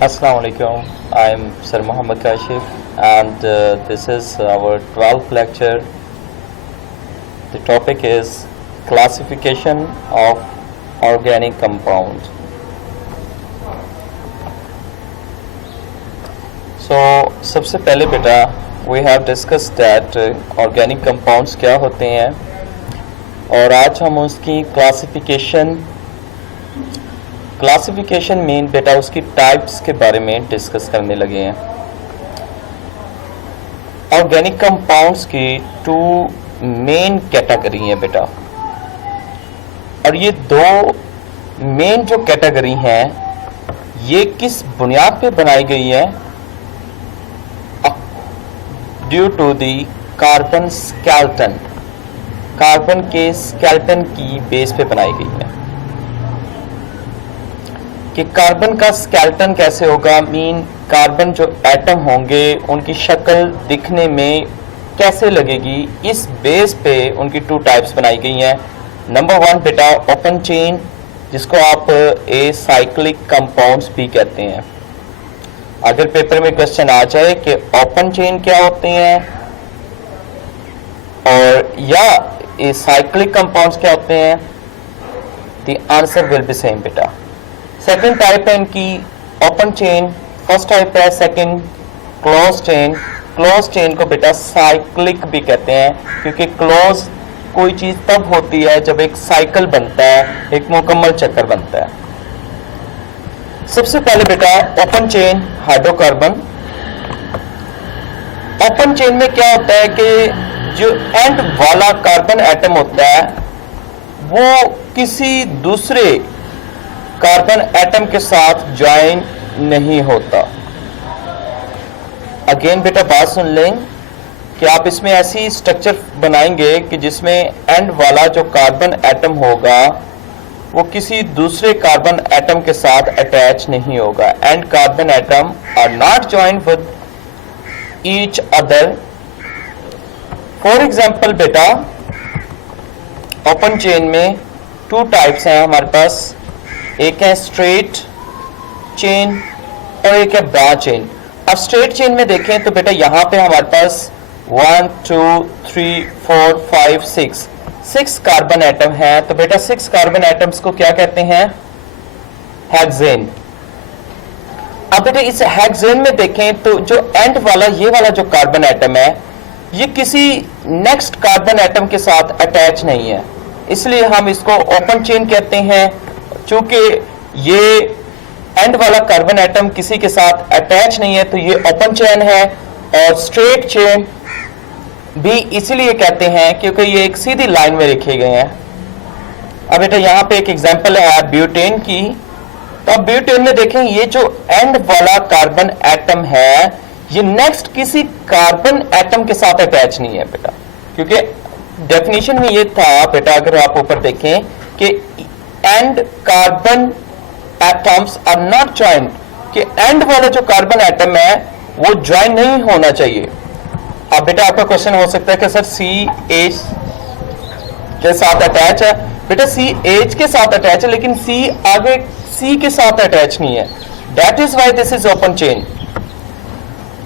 Assalamu alaikum. I'm Sir Muhammad Kashif, and this is our 12th lecture. The topic is classification of organic compounds. So सबसे पहले बेटा we have discussed that organic compounds क्या होते हैं और आज हम उसकी क्लासिफिकेशन मीन बेटा उसकी टाइप्स के बारे में डिस्कस करने लगे हैं। ऑर्गेनिक कंपाउंड्स की टू मेन कैटेगरी हैं बेटा, और ये दो मेन जो कैटेगरी हैं ये किस बुनियाद पे बनाई गई है? Due to the carbon skeleton, carbon के स्केलेटन की बेस पे बनाई गई है। कि कार्बन का स्केलेटन कैसे होगा, मीन कार्बन जो एटम होंगे उनकी शक्ल दिखने में कैसे लगेगी, इस बेस पे उनकी टू टाइप्स बनाई गई हैं। नंबर वन बेटा ओपन चेन, जिसको आप ए साइक्लिक कंपाउंड्स भी कहते हैं। अगर पेपर में क्वेश्चन आ जाए कि ओपन चेन क्या होते हैं और या ए साइक्लिक कंपाउंड्स क्या होते हैं, the answer will be same बेटा। सेकेंड टाइप है इनकी ओपन चेन, फर्स्ट टाइप है second close chain. Close chain को बेटा साइक्लिक भी कहते हैं, क्योंकि क्लोज कोई चीज तब होती है जब एक साइकिल बनता है, एक मुकम्मल चक्कर बनता है। सबसे पहले बेटा open chain hydrocarbon. Open chain में क्या होता है कि जो एंड वाला कार्बन एटम होता है वो किसी दूसरे कार्बन एटम के साथ ज्वाइन नहीं होता। अगेन बेटा बात सुन लें कि आप इसमें ऐसी स्ट्रक्चर बनाएंगे कि जिसमें एंड वाला जो कार्बन एटम होगा वो किसी दूसरे कार्बन एटम के साथ अटैच नहीं होगा। End carbon atom are not joined with each other. For example बेटा ओपन चेन में टू टाइप्स हैं हमारे पास, एक है स्ट्रेट चेन और एक है ब्रांच चेन। अब स्ट्रेट चेन में देखें तो बेटा यहां पे हमारे पास 1 2 3 4 5 6 कार्बन एटम है। तो बेटा 6 कार्बन एटम्स को क्या कहते हैं? हेक्सेन। अब बेटा इस हेक्सेन में देखें तो जो एंड वाला ये वाला जो कार्बन एटम है ये किसी नेक्स्ट कार्बन एटम के साथ अटैच नहीं है, इसलिए हम इसको ओपन चेन कहते हैं। चूंकि ये एंड वाला कार्बन एटम किसी के साथ अटैच नहीं है तो ये ओपन चेन है। और स्ट्रेट चेन भी इसीलिए कहते हैं क्योंकि ये एक सीधी लाइन में लिखे गए हैं। अब बेटा यहाँ पे एक एग्जांपल है ब्यूटेन की। तो अब ब्यूटेन में देखें ये जो एंड वाला कार्बन एटम है ये नेक्स्ट किसी कार्बन एटम के साथ अटैच नहीं है बेटा, क्योंकि डेफिनेशन में ये था बेटा, अगर आप ऊपर देखें कि end carbon atoms are not joined, कि एंड वाला जो कार्बन एटम है वो ज्वाइन नहीं होना चाहिए। अब बेटा आपका क्वेश्चन हो सकता है कि सर सी एच के साथ अटैच है। बेटा सी एच के साथ अटैच है लेकिन सी आगे सी के साथ अटैच नहीं है, that is why this is open chain.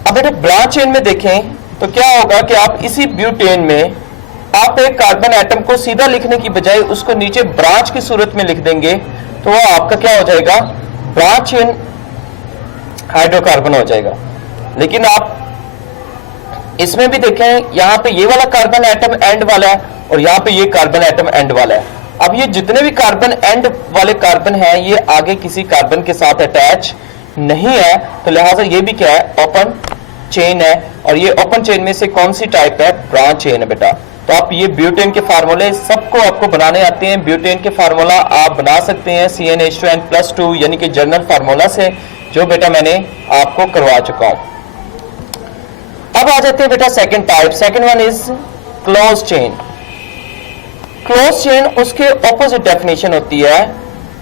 अब बेटा ब्रांच चेन में देखें तो क्या होगा कि आप इसी ब्यूटेन में आप एक कार्बन एटम को सीधा लिखने की बजाय उसको नीचे ब्रांच की सूरत में लिख देंगे तो वो आपका क्या हो जाएगा? ब्रांच चेन हाइड्रोकार्बन हो जाएगा। लेकिन आप इसमें भी देखें यहां पे ये वाला कार्बन एटम एंड वाला है और यहां पे ये कार्बन एटम एंड वाला है। अब ये जितने भी कार्बन एंड वाले कार्बन हैं ये आगे किसी कार्बन के साथ अटैच नहीं है, तो लिहाजा ये भी क्या है? ओपन चेन है। और ये ओपन चेन में से कौन सी टाइप है? ब्रांच चेन है बेटा। तो आप ये ब्यूटेन के फार्मूले सबको आपको बनाने आते हैं। ब्यूटेन के फार्मूला आप बना सकते हैं CnH2n+2 यानी कि जर्नल फार्मूला से, जो बेटा मैंने आपको करवा चुका हूं। अब आ जाते हैं बेटा second type. Second one is close chain. Close chain उसके ऑपोजिट डेफिनेशन होती है।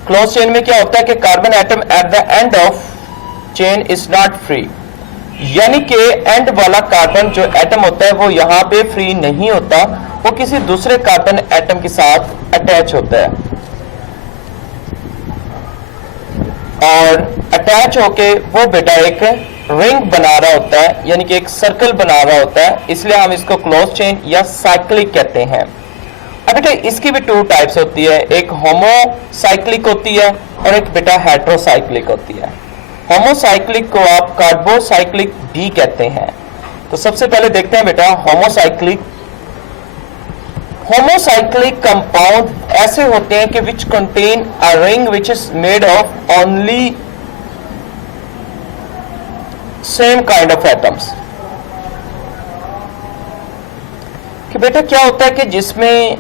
क्लोज चेन में क्या होता है कि carbon atom at the end of chain is not free, यानी कि एंड वाला कार्बन जो एटम होता है वो यहां पे फ्री नहीं होता, वो किसी दूसरे कार्बन एटम के साथ अटैच होता है। और अटैच होके वो बेटा एक रिंग बना रहा होता है, यानी कि एक सर्कल बना रहा होता है, इसलिए हम इसको क्लोज चेन या साइक्लिक कहते हैं। अब बेटा इसकी भी टू टाइप्स होती है, एक होमोसाइक्लिक होती है और एक बेटा हेट्रोसाइक्लिक होती है। होमोसाइक्लिक को आप कार्बोसाइक्लिक भी कहते हैं। तो सबसे पहले देखते हैं बेटा होमोसाइक्लिक। होमोसाइक्लिक कंपाउंड ऐसे होते हैं कि which contain a ring which is made of only same kind of atoms. कि बेटा क्या होता है कि जिसमें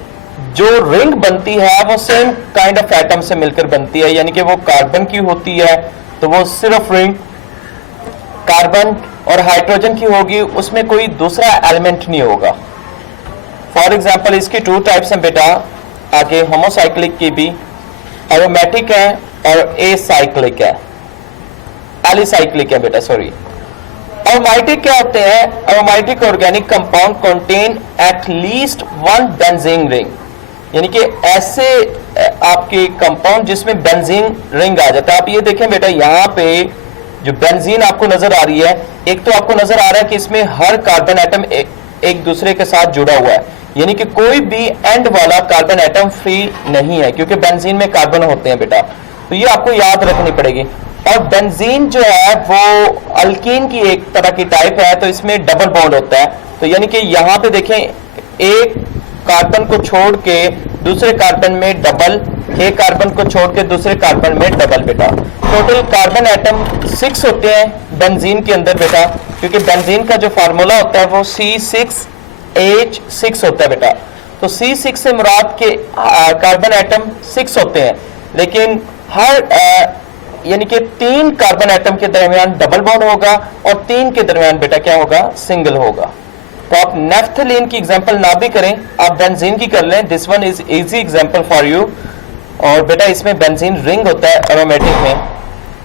जो रिंग बनती है वो सेम काइंड ऑफ एटम से मिलकर बनती है, यानी कि वो कार्बन की होती है तो वो सिर्फ रिंग कार्बन और हाइड्रोजन की होगी, उसमें कोई दूसरा एलिमेंट नहीं होगा। फॉर एग्जाम्पल इसकी टू टाइप्स हैं बेटा, आगे होमोसाइक्लिक की भी, एरोमेटिक है और एसाइक्लिक है, एलिसाइक्लिक है बेटा, सॉरी। एरोमेटिक क्या होते हैं? Aromatic organic compound contain at least one benzene ring, यानी कि ऐसे आपके कंपाउंड जिसमें बेंजीन रिंग आ जाता है। आप ये देखें बेटा, यहाँ पे जो बेंजीन आपको नजर आ रही है, एक तो आपको नजर आ रहा है कि इसमें हर कार्बन एटम एक दूसरे के साथ जुड़ा हुआ है, यानी कि कोई भी एंड वाला कार्बन एटम फ्री नहीं है, क्योंकि बेंजीन में कार्बन होते हैं बेटा, तो ये आपको याद रखनी पड़ेगी। और बेंजीन जो है वो अल्कीन की एक तरह की टाइप है, तो इसमें डबल बॉन्ड होता है। तो यानी कि यहाँ पे देखें, एक कार्बन को छोड़ के दूसरे कार्बन में डबल, एक कार्बन को छोड़ के दूसरे कार्बन में डबल बेटा। टोटल कार्बन एटम 6 होते हैं बेंजीन के अंदर बेटा, क्योंकि बेंजीन का जो फार्मूला होता है वो C6H6 होता है बेटा। तो C6 से मुराद के कार्बन एटम 6 होते हैं, लेकिन हर यानी कि 3 कार्बन एटम के दरमियान डबल बॉन्ड होगा और 3 के दरमियान बेटा क्या होगा? सिंगल होगा। तो आप नेफ्थलीन की एग्जांपल ना भी करें, आप बेंजीन की कर लें, this one is easy example for you. और बेटा इसमें बेंजीन रिंग होता है एरोमेटिक में।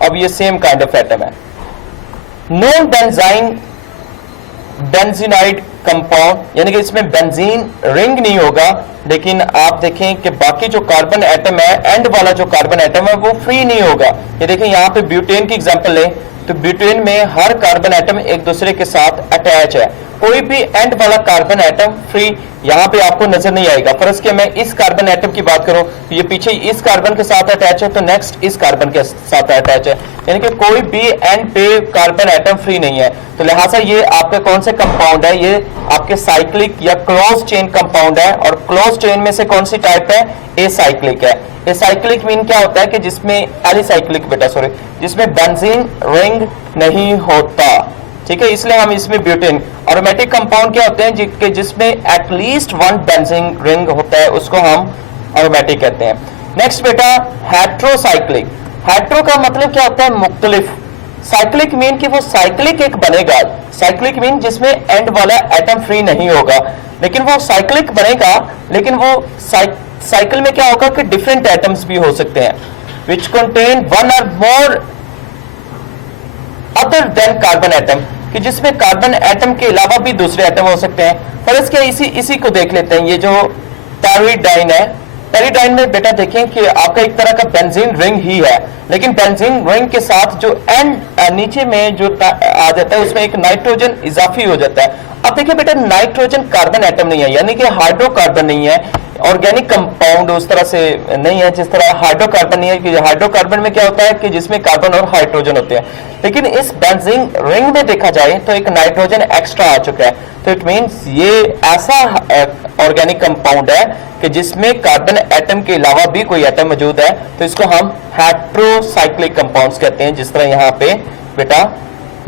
अब ये सेम काइंड ऑफ एटम है। नॉन बेंजाइन बेंजीनाइड कंपाउंड, यानी कि इसमें बेंजीन रिंग नहीं होगा, लेकिन आप देखें कि बाकी जो कार्बन एटम है, एंड वाला जो कार्बन एटम है वो फ्री नहीं होगा। ये देखें यहाँ पे ब्यूटेन की एग्जांपल लें, तो ब्यूटेन में हर कार्बन एटम एक दूसरे के साथ अटैच है, कोई भी एंड वाला कार्बन एटम फ्री यहाँ पे आपको नजर नहीं आएगा। फर्ज के मैं इस कार्बन एटम की बात करूं तो ये पीछे इस कार्बन के साथ अटैच है, तो नेक्स्ट इस कार्बन के साथ अटैच है, यानी कि कोई भी एंड पे कार्बन एटम फ्री नहीं है। तो लिहाजा ये आपके कौन से कंपाउंड है? ये आपके साइक्लिक या क्लोज चेन कंपाउंड है। और क्लोज चेन में से कौन सी टाइप है? एसाइक्लिक है। एसाइक्लिक मीन क्या होता है कि जिसमें एलिसाइक्लिक बेटा सॉरी, जिसमें बेंजीन रिंग नहीं होता, ठीक है, इसलिए हम इसमें ब्यूटेन। एरोमेटिक कंपाउंड क्या होते हैं? जिसमें एटलीस्ट वन बेंजीन रिंग होता है, उसको हम एरोमेटिक कहते हैं। नेक्स्ट बेटा हेट्रोसाइक्लिक। हेट्रो का मतलब क्या होता है? मुख्तलिफ। साइक्लिक मीन कि वो साइक्लिक एक बनेगा, साइक्लिक मीन जिसमें एंड वाला एटम फ्री नहीं होगा, लेकिन वो साइक्लिक बनेगा, लेकिन वो साइकिल में क्या होगा कि डिफरेंट एटम्स भी हो सकते हैं, विच कंटेन वन और more other than carbon atom, कि जिसमें कार्बन एटम के अलावा भी दूसरे एटम हो सकते हैं। फर्ज क्या इसी को देख लेते हैं, ये जो पैरिडाइन है, पैरिडाइन में बेटा देखें कि आपका एक तरह का बेंजीन रिंग ही है, लेकिन बेंजीन रिंग के साथ जो एंड नीचे में जो आ जाता है उसमें एक नाइट्रोजन इजाफी हो जाता है। अब देखिए बेटा नाइट्रोजन कार्बन एटम नहीं है, यानी कि हाइड्रोकार्बन नहीं है, ऑर्गेनिक कंपाउंड उस तरह से नहीं है जिस तरह हाइड्रोकार्बन नहीं है, कि हाइड्रोकार्बन में क्या होता है कि जिसमें कार्बन और हाइड्रोजन होते हैं, लेकिन इस बेंजीन रिंग में देखा जाए तो एक नाइट्रोजन एक्स्ट्रा आ चुका है। तो इट मींस ये ऐसा ऑर्गेनिक कंपाउंड है कि जिसमें कार्बन एटम के अलावा भी कोई एटम मौजूद है, तो इसको हम हेट्रोसाइक्लिक कंपाउंड्स कहते हैं, जिस तरह यहाँ पे बेटा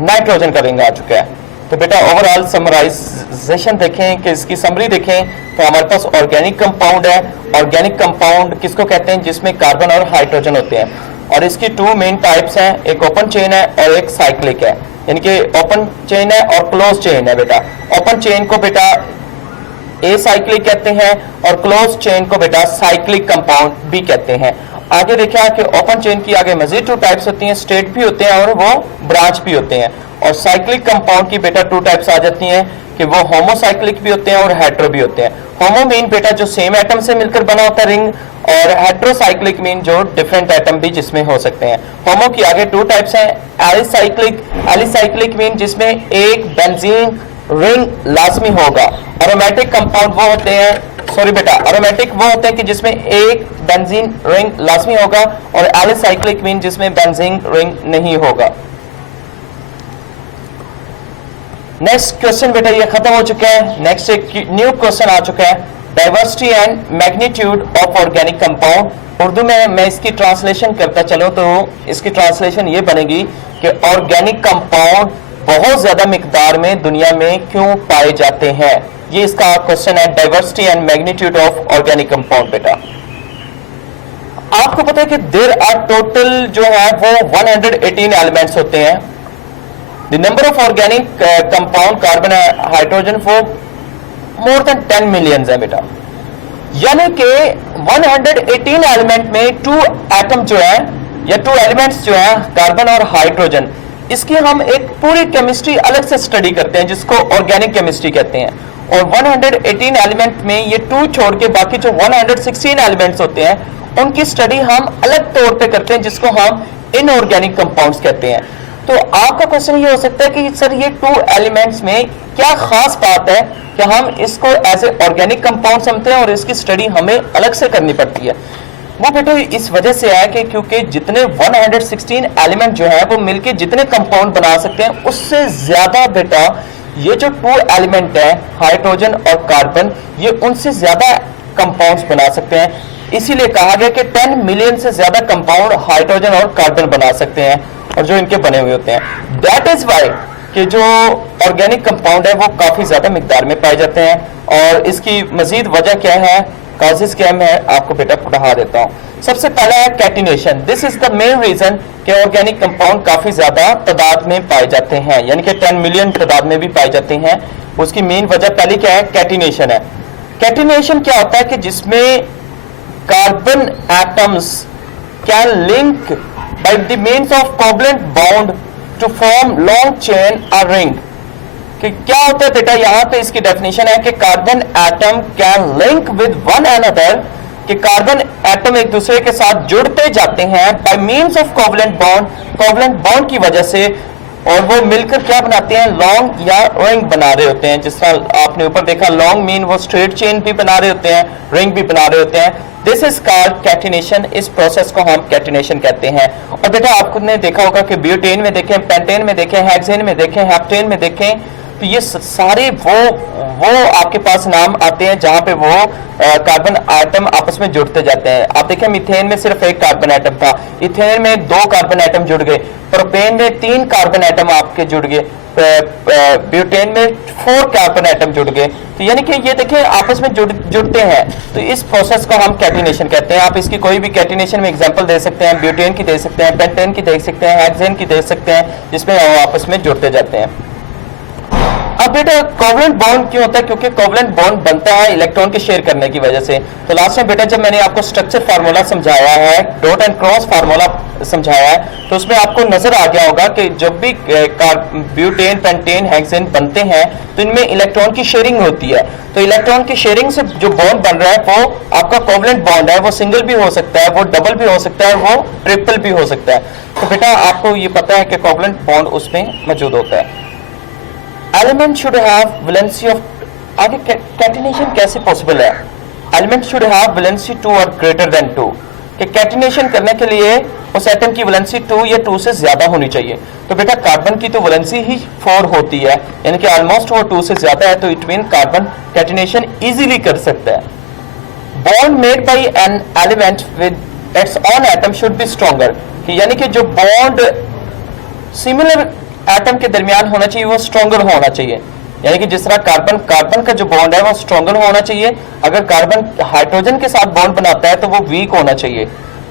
नाइट्रोजन का रिंग आ चुका है। तो बेटा ओवरऑल समराइजेशन देखें कि इसकी समरी देखें तो हमारे पास ऑर्गेनिक कंपाउंड है। ऑर्गेनिक कंपाउंड किसको कहते हैं? जिसमें कार्बन और हाइड्रोजन होते हैं, और इसकी 2 मेन टाइप्स हैं, एक ओपन चेन है और एक साइक्लिक है, यानी कि ओपन चेन है और क्लोज चेन है बेटा। ओपन चेन को बेटा एसाइक्लिक कहते हैं और क्लोज चेन को बेटा साइक्लिक कंपाउंड भी कहते हैं। आगे देखा कि ओपन चेन की आगे मजीद 2 टाइप्स होती हैं, स्टेट भी होते हैं और वो ब्रांच भी होते हैं। और साइक्लिक कंपाउंड की बेटा 2 टाइप्स आ जाती हैं कि वो होमोसाइक्लिक भी होते हैं और हेट्रो भी होते हैं। होमो मीन बेटा जो सेम एटम से मिलकर बना होता है रिंग, और हेट्रोसाइक्लिक मीन जो डिफरेंट एटम भी जिसमें हो सकते हैं। होमो की आगे 2 टाइप्स हैं। एलिसाइक्लिक मीन जिसमें एक बेंजीन रिंग लाजमी होगा। एरोमेटिक कंपाउंड वो होते हैं, सॉरी बेटा, एरोमेटिक वो होते हैं कि जिसमें एक बेंजीन रिंग लाजमी होगा, और एलिसाइक्लिक मीन जिसमें बेंजीन रिंग नहीं होगा। नेक्स्ट क्वेश्चन बेटा ये खत्म हो चुका है। नेक्स्ट एक न्यू क्वेश्चन आ चुका है, diversity and magnitude of organic compound. Urdu में मैं इसकी ट्रांसलेशन करता चलूं तो इसकी ट्रांसलेशन ये बनेगी कि ऑर्गेनिक कंपाउंड बहुत ज्यादा मिकदार में दुनिया में क्यों पाए जाते हैं। ये इसका क्वेश्चन है, diversity and magnitude of organic compound. बेटा आपको पता है कि देयर आर टोटल जो है वो 118 एलिमेंट्स होते हैं। The number of organic compound carbon hydrogen वो मोर देन 10 मिलियन है बेटा। यानी कि 118 एलिमेंट में 2 एटम जो है या 2 एलिमेंट्स जो है कार्बन और हाइड्रोजन, इसकी हम एक पूरी केमिस्ट्री अलग से स्टडी करते हैं जिसको ऑर्गेनिक केमिस्ट्री कहते हैं। और 118 एलिमेंट में ये 2 छोड़ के बाकी जो 116 एलिमेंट्स होते हैं उनकी स्टडी हम अलग तौर पे करते हैं जिसको हम इनऑर्गेनिक कंपाउंड्स कहते हैं। तो आपका क्वेश्चन ये हो सकता है कि सर ये 2 एलिमेंट्स में क्या खास बात है कि हम इसको एज ए ऑर्गेनिक कंपाउंड समझते हैं और इसकी स्टडी हमें अलग से करनी पड़ती है। वो बेटा इस वजह से है कि क्योंकि जितने 116 एलिमेंट जो है वो मिलके जितने कंपाउंड बना सकते हैं उससे ज्यादा बेटा ये जो 2 एलिमेंट है हाइड्रोजन और कार्बन, ये उनसे ज्यादा कंपाउंड्स बना सकते हैं। इसीलिए कहा गया कि 10 मिलियन से ज्यादा कंपाउंड हाइड्रोजन और कार्बन बना सकते हैं और जो इनके बने हुए होते हैं। दैट इज वाई कि जो ऑर्गेनिक कंपाउंड है वो काफी ज्यादा मिकदार में पाए जाते हैं। और इसकी मजीद वजह क्या है, कॉजेस क्या है, आपको बेटा पढ़ा देता हूं। सबसे पहला है catenation. This is the main reason कि ऑर्गेनिक कंपाउंड काफी ज्यादा तादाद में पाए जाते हैं, यानी कि 10 मिलियन तादाद में भी पाए जाते हैं। उसकी मेन वजह पहली क्या है, कैटिनेशन है। कैटिनेशन क्या होता है कि जिसमें carbon atoms can link by the means of covalent bond to form long chain or ring। कि क्या होता है बेटा, यहां पे इसकी डेफिनेशन है कि carbon atom can link with one another, कि कार्बन एटम एक दूसरे के साथ जुड़ते जाते हैं by means of covalent bond, covalent bond की वजह से, और वो मिलकर क्या बनाते हैं, लॉन्ग या रिंग बना रहे होते हैं। जिस तरह आपने ऊपर देखा, लॉन्ग मीन वो स्ट्रेट चेन भी बना रहे होते हैं, रिंग भी बना रहे होते हैं। This is called catenation. इस प्रोसेस को हम कैटिनेशन कहते हैं। और बेटा आपने देखा होगा कि ब्यूटेन में देखें, पेंटेन में देखें, हेक्सेन में देखें, हेप्टेन में देखें, तो ये सारे वो आपके पास नाम आते हैं जहां पे वो कार्बन एटम आपस में जुड़ते जाते हैं। आप देखें मीथेन में सिर्फ 1 कार्बन एटम था, इथेन में 2 कार्बन एटम जुड़ गए, प्रोपेन में 3 कार्बन एटम आपके जुड़ गए, ब्यूटेन में 4 कार्बन एटम जुड़ गए। तो यानी कि ये देखें आपस में जुड़ते हैं। तो इस प्रोसेस को हम कैटिनेशन कहते हैं। आप इसकी कोई भी कैटिनेशन में एग्जांपल दे सकते हैं, ब्यूटेन की दे सकते हैं, पेंटेन की दे सकते हैं, हेक्सेन की दे सकते हैं, जिसमें आपस में जुड़ते जाते हैं। अब बेटा कोवलेंट बॉन्ड क्यों होता है, क्योंकि कोवलेंट बॉन्ड बनता है इलेक्ट्रॉन के शेयर करने की वजह से। तो लास्ट में बेटा जब मैंने आपको स्ट्रक्चर फार्मूला समझाया है, डॉट एंड क्रॉस फार्मूला समझाया है, तो उसमें आपको नजर आ गया होगा कि जब भी ब्यूटेन, पेंटेन, हेक्सेन बनते हैं तो इनमें इलेक्ट्रॉन की शेयरिंग होती है। तो इलेक्ट्रॉन की शेयरिंग से जो बॉन्ड बन रहा है वो आपका कोवलेंट बॉन्ड है। वो सिंगल भी हो सकता है, वो डबल भी हो सकता है, वो ट्रिपल भी हो सकता है। तो बेटा आपको ये पता है कि कोवलेंट बॉन्ड उसमें मौजूद होता है। Element should have valency of, आगे कैटिनेशन कैसे पॉसिबल है, एलिमेंट शुड हैव वैलेंसी 2 और ग्रेटर देन 2, कि कैटिनेशन करने के लिए उस एटम की वैलेंसी 2 या 2 से ज्यादा होनी चाहिए। तो बेटा कार्बन की तो वैलेंसी ही 4 होती है, यानी कि ऑलमोस्ट वो 2 से ज्यादा है, तो it mean carbon catenation easily कर सकता है। Bond made by an element with its own atom should be stronger, कि यानी कि जो बॉन्ड सिमिलर एटम के दरमियान होना चाहिए वो स्ट्रॉन्गर होना चाहिए। यानी कि जिस तरह कार्बन का जो बॉन्ड है वो स्ट्रॉन्गर होना चाहिए, अगर कार्बन हाइड्रोजन के साथ बॉन्ड बनाता है तो वो वीक होना चाहिए।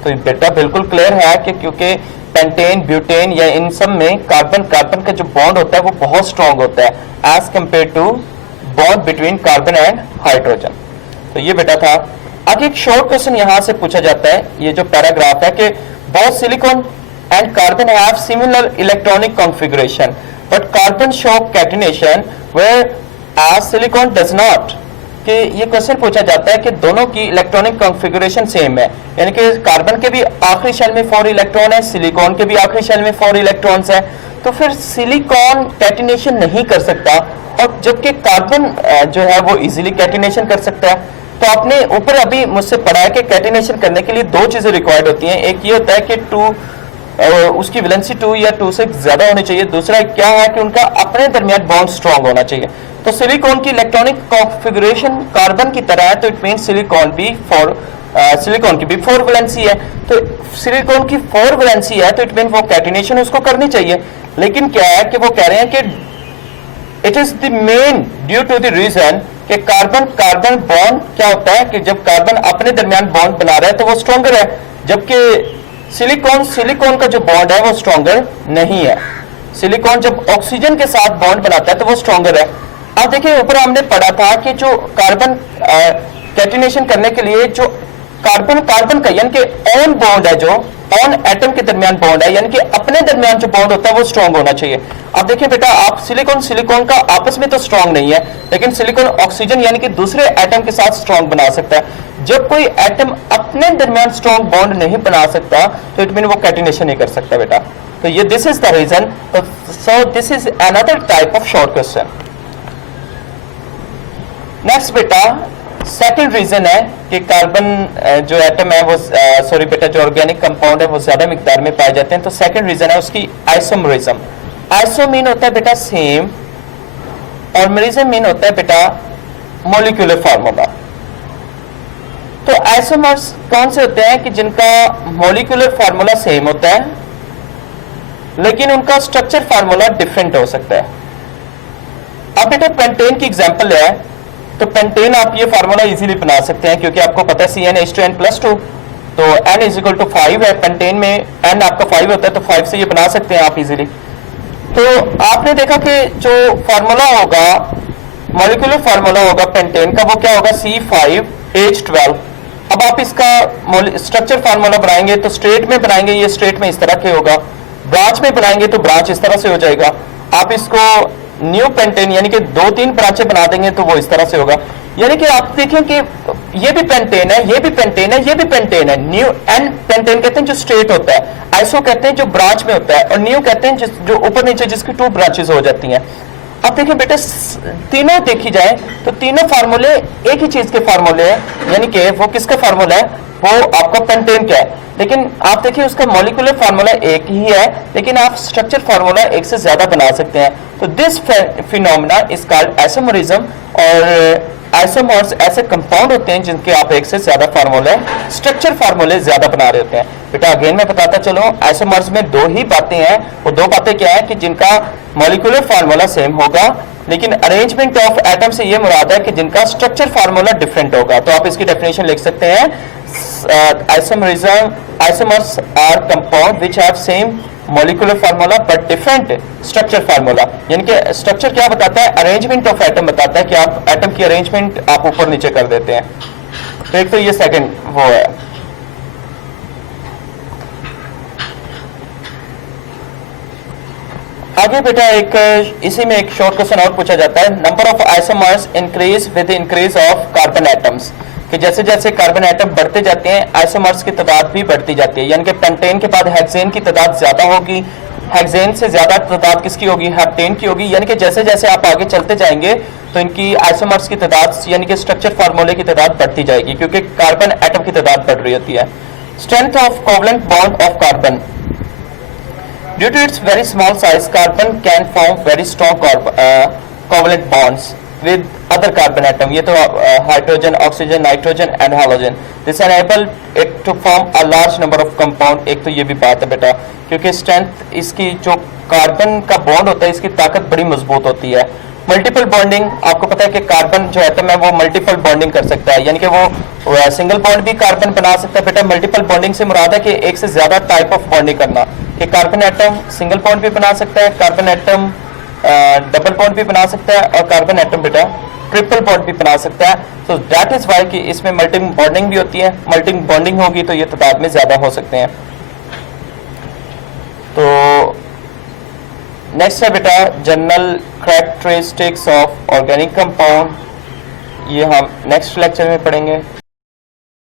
तो बेटा बिल्कुल क्लियर है कि क्योंकि पेंटेन, ब्यूटेन या इन सब में कार्बन का जो बॉन्ड होता है वो बहुत स्ट्रॉन्ग होता है as compare to bond between carbon and hydrogen. तो ये बेटा था। आगे एक शॉर्ट क्वेश्चन यहां से पूछा जाता है, ये जो पैराग्राफ है कि both silicon and carbon have similar electronic configuration but carbon show catenation where as silicon does not। कि ये क्वेश्चन पूछा जाता है कि दोनों की इलेक्ट्रॉनिक कॉन्फ़िगरेशन सेम है, यानी कि कार्बन के भी आखिरी शेल में 4 इलेक्ट्रॉन है, सिलिकॉन के भी आखिरी शेल में 4 इलेक्ट्रॉन्स है, तो फिर सिलिकॉन कैटिनेशन नहीं कर सकता और जबकि कार्बन जो है वो इजीली कैटिनेशन कर सकता है। तो आपने ऊपर अभी मुझसे पढ़ा है कि कैटिनेशन करने के लिए दो चीजें रिक्वायर्ड होती हैं, एक ये होता है कि 2 उसकी वैलेंसी 2 या 2 से ज्यादा होनी चाहिए, दूसरा क्या है कि उनका अपने दरमियान बॉन्ड स्ट्रांग होना चाहिए। तो सिलिकॉन की इलेक्ट्रॉनिक कॉन्फ़िगरेशन कार्बन की तरह है, तो इट मींस सिलिकॉन की भी 4 वैलेंसी है, तो सिलिकॉन की 4 वैलेंसी है तो इट मीन वो कैटिनेशन उसको करनी चाहिए। लेकिन क्या है कि वो कह रहे हैं कि it is the main due to the reason कि कार्बन कार्बन बॉन्ड क्या होता है कि जब कार्बन अपने दरमियान बॉन्ड बना रहा है तो वो स्ट्रॉन्गर है, जबकि सिलिकॉन का जो बॉन्ड है वो स्ट्रॉन्गर नहीं है। सिलिकॉन जब ऑक्सीजन के साथ बॉन्ड बनाता है तो वो स्ट्रॉन्गर है। अब देखिए ऊपर हमने पढ़ा था कि जो कार्बन कैटिनेशन करने के लिए जो कार्बन का यानी कि ऑन बॉन्ड है, जो ऑन एटम के दरमियान बॉन्ड है, यानी कि अपने दरमियान जो बॉन्ड होता है वो स्ट्रांग होना चाहिए। अब देखिए बेटा, आप सिलिकॉन का आपस में तो स्ट्रांग नहीं है, लेकिन सिलिकॉन ऑक्सीजन यानी कि दूसरे एटम के साथ स्ट्रांग बना सकता है। जब कोई एटम अपने दरमियान स्ट्रांग बॉन्ड नहीं बना सकता तो इट मीन वो कैटिनेशन नहीं कर सकता बेटा। तो ये this is the reason. So this is another type of short question. Next बेटा, सेकंड रीजन है कि कार्बन जो एटम है वो सॉरी बेटा जो ऑर्गेनिक कंपाउंड है वो ज्यादा मिकदार में पाए जाते हैं। तो सेकंड रीजन है उसकी आइसोमरिज्म। आइसो मीन होता है बेटा सेम और मरिज्म मीन होता है बेटा मॉलिक्यूलर फार्मूला। तो आइसोमर्स कौन से होते हैं कि जिनका मॉलिक्यूलर फार्मूला सेम होता है लेकिन उनका स्ट्रक्चर फार्मूला डिफरेंट हो सकता है। अब बेटा पेंटेन की एग्जांपल है, तो पेंटेन आप ये फार्मूला इजीली बना सकते हैं क्योंकि आपको पता है CnH2n+2, तो n इज इक्वल टू 5 है, पेंटेन में n आपका 5 होता है तो 5 से ये बना सकते हैं आप इजीली। तो आपने देखा कि जो फार्मूला होगा मॉलिक्यूलर फार्मूला होगा पेंटेन का वो क्या होगा C5H12। अब आप इसका स्ट्रक्चर फार्मूला बनाएंगे तो स्ट्रेट में बनाएंगे, ये स्ट्रेट में इस तरह के होगा, ब्रांच में बनाएंगे तो ब्रांच इस तरह से हो जाएगा। आप इसको न्यू पेंटेन यानी कि 2-3 ब्रांचें बना देंगे तो वो इस तरह से होगा। यानी कि आप देखें कि ये भी पेंटेन है, ये भी पेंटेन है, ये भी पेंटेन है। न्यू एन पेंटेन कहते हैं जो स्ट्रेट होता है, आइसो कहते हैं जो ब्रांच में होता है, और न्यू कहते हैं जो ऊपर नीचे जिसकी 2 ब्रांचेस हो जाती हैं। अब देखिए बेटे, तीनों देखी जाए तो तीनों फार्मूले एक ही चीज के फार्मूले हैं, यानी कि वो किसका फार्मूला है, वो आपका पेंटेन का है। लेकिन आप देखिए उसका मॉलिक्यूलर फार्मूला एक ही है लेकिन आप स्ट्रक्चर फार्मूला एक से ज्यादा बना सकते हैं। तो this phenomena is called isomerism. और आइसोमर्स ऐसे कंपाउंड होते हैं जिनके आप एक से ज्यादा फार्मूले स्ट्रक्चर फार्मूले ज्यादा बना रहे होते हैं। बेटा अगेन मैं बताता चलो, आइसोमर्स में 2 ही बातें हैं। वो 2 बातें क्या है कि जिनका मॉलिक्यूलर फार्मूला सेम होगा लेकिन अरेंजमेंट ऑफ एटम से ये मुराद है कि जिनका स्ट्रक्चर फार्मूला डिफरेंट होगा। तो आप इसकी डेफिनेशन लिख सकते हैं, isomers are compound which have same molecular formula but different structure formula। यानी कि स्ट्रक्चर क्या बताता है, अरेंजमेंट ऑफ एटम बताता है कि आप एटम की अरेंजमेंट आप ऊपर नीचे कर देते हैं। तो एक तो ये सेकंड वो है। आगे बेटा एक इसी में एक शॉर्ट क्वेश्चन और पूछा जाता है, number of isomers increase with increase of carbon atoms. कि जैसे जैसे कार्बन एटम बढ़ते जाते हैं आइसोमर्स की तादाद भी बढ़ती जाती है। यानी कि पेंटेन के बाद हेक्सेन की तादाद ज्यादा होगी, हेक्सेन से ज्यादा तादाद किसकी होगी, हेप्टेन की होगी। यानी कि जैसे जैसे आप आगे चलते जाएंगे तो इनकी आइसोमर्स की तादाद यानी कि स्ट्रक्चर फार्मूले की तादाद बढ़ती जाएगी क्योंकि कार्बन एटम की तादाद बढ़ रही होती है। Strength of covalent bond of carbon, due to its very small size carbon can form very strong covalent bonds with other carbon atom। ये तो hydrogen, oxygen, nitrogen and halogen. This enable it to form a large number of compound. एक तो ये भी बात है बेटा क्योंकि स्ट्रेंथ इसकी जो कार्बन का बॉन्ड होता है इसकी ताकत बड़ी मजबूत होती है। मल्टीपल बॉन्डिंग, आपको पता है कि कार्बन जो एटम है वो मल्टीपल बॉन्डिंग कर सकता है, यानी कि वो सिंगल बॉन्ड भी कार्बन बना सकता है। बेटा मल्टीपल बॉन्डिंग से मुराद है कि एक से ज्यादा टाइप ऑफ बॉन्डिंग करना, कि कार्बन एटम सिंगल बॉन्ड भी बना सकता है, कार्बन एटम डबल बॉन्ड भी बना सकता है और कार्बन एटम बेटा ट्रिपल बॉन्ड भी बना सकता है। तो दैट इज वाई कि इसमें मल्टी बॉन्डिंग भी होती है। मल्टी बॉन्डिंग होगी तो ये तादाद में ज्यादा हो सकते हैं। तो नेक्स्ट है बेटा general characteristics of organic compound. ये हम नेक्स्ट लेक्चर में पढ़ेंगे।